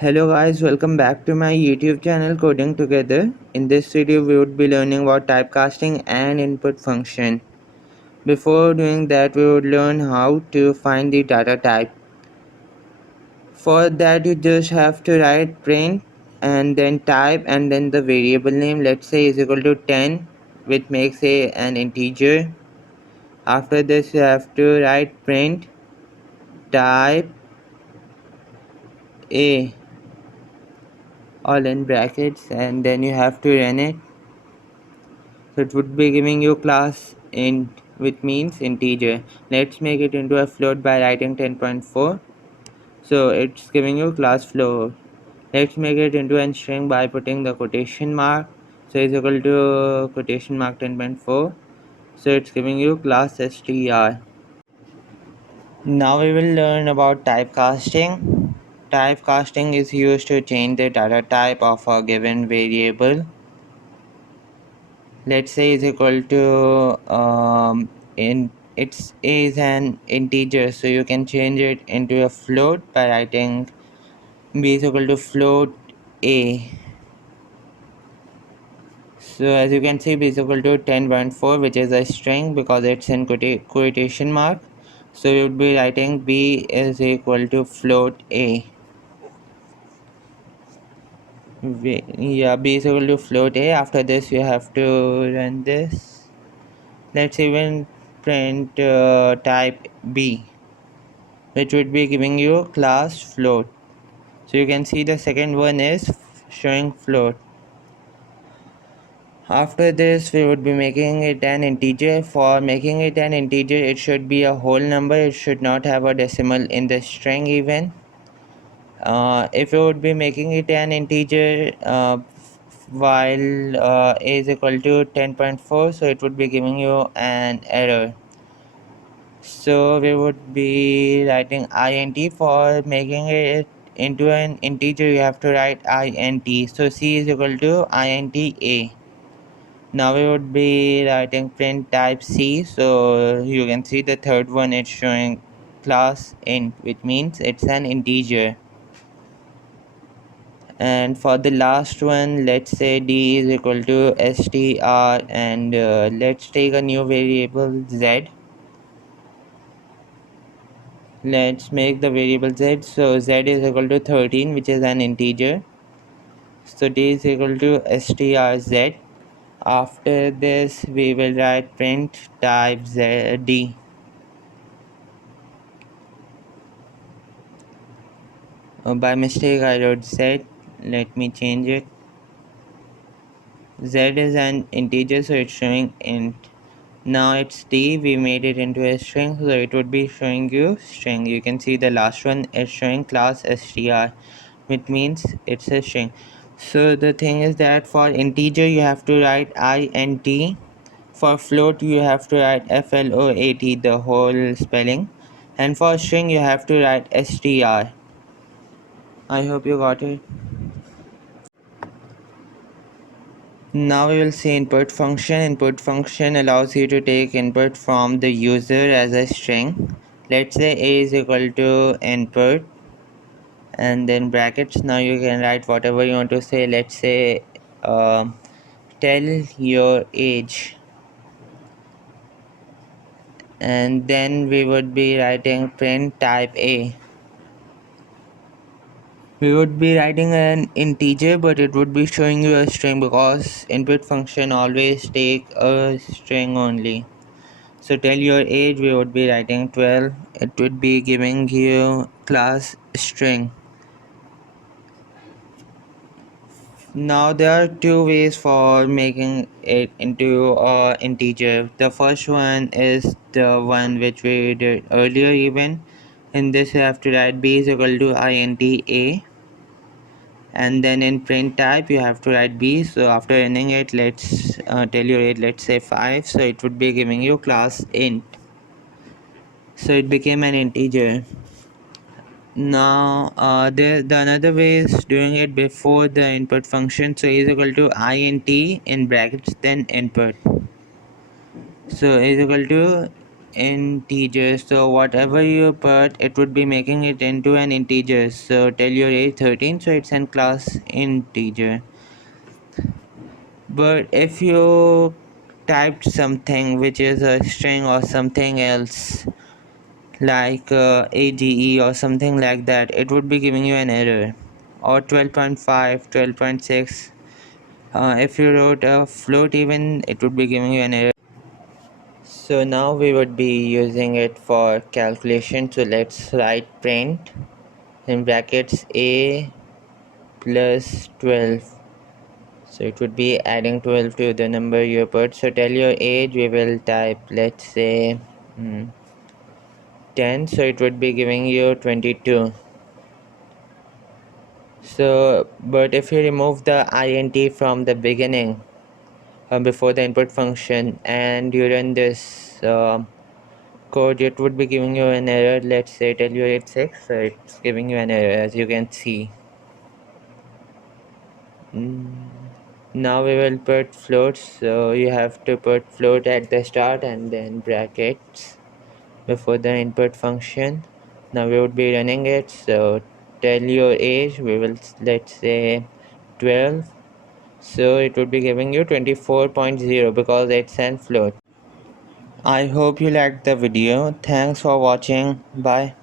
Hello guys, welcome back to my YouTube channel Coding Together. In this video we would be learning about typecasting and input function. Before doing that we would learn how to find the data type. For that you just have to write print and then type and then the variable name, let's say is equal to 10, which makes an integer. After this you have to write print type a, all in brackets, and then you have to run it. So it would be giving you class int, which means integer. Let's make it into a float by writing 10.4. So it's giving you class float. Let's make it into a string by putting the quotation mark. So it's equal to quotation mark 10.4. So it's giving you class str. Now we will learn about typecasting. Typecasting is used to change the data type of a given variable. Let's say is equal to in it's is an integer, so you can change it into a float by writing b is equal to float a. So as you can see, b is equal to 10.4, which is a string because it's in quotation mark. So you would be writing b is equal to float a. Yeah, b is equal to float a. After this you have to run this. Let's even print type b, which would be giving you class float. So you can see the second one is showing float. After this we would be making it an integer. For making it an integer, it should be a whole number. It should not have a decimal in the string even. If you would be making it an integer while a is equal to 10.4, so it would be giving you an error. So we would be writing int. For making it into an integer you have to write int. So c is equal to int a. Now we would be writing print type c. So you can see the third one is showing class int, which means it's an integer. And for the last one, let's say d is equal to str, and let's take a new variable z. Let's make the variable z. So z is equal to 13, which is an integer. So d is equal to strz. After this we will write print type d. By mistake I wrote z. Let me change it. Z is an integer, so it's showing int. Now it's d, we made it into a string, so it would be showing you string. You can see the last one is showing class str, which means it's a string. So the thing is that for integer you have to write int. For float you have to write float, the whole spelling, and for string you have to write str. I hope you got it. Now we will see input function. Input function allows you to take input from the user as a string. Let's say a is equal to input and then brackets. Now you can write whatever you want to say. Let's say tell your age, and then we would be writing print type a. We would be writing an integer, but it would be showing you a string because input function always take a string only. So tell your age, we would be writing 12. It would be giving you class string. Now there are two ways for making it into a integer. The first one is the one which we did earlier even. In this you have to write b is equal to int a, and then in print type you have to write b. So after ending it, let's tell your age, let's say 5. So it would be giving you class int. So it became an integer. Now the another way is doing it before the input function. So is equal to int in brackets then input. So is equal to integer, so whatever you put, it would be making it into an integer. So tell your age 13, so it's an class integer. But if you typed something which is a string or something else, like AGE or something like that, it would be giving you an error. Or 12.5, 12.6. If you wrote a float even, it would be giving you an error. So now we would be using it for calculation. So let's write print in brackets a plus 12. So it would be adding 12 to the number you put. So tell your age, we will type, let's say 10. So it would be giving you 22. So but if you remove the int from the beginning, before the input function, and you run this code, it would be giving you an error. Let's say tell you age 6, so it's giving you an error, as you can see. Now we will put floats, so you have to put float at the start and then brackets before the input function. Now we would be running it, so tell your age, we will, let's say 12, so it would be giving you 24.0 because it's an float. I hope you liked the video. Thanks for watching. Bye.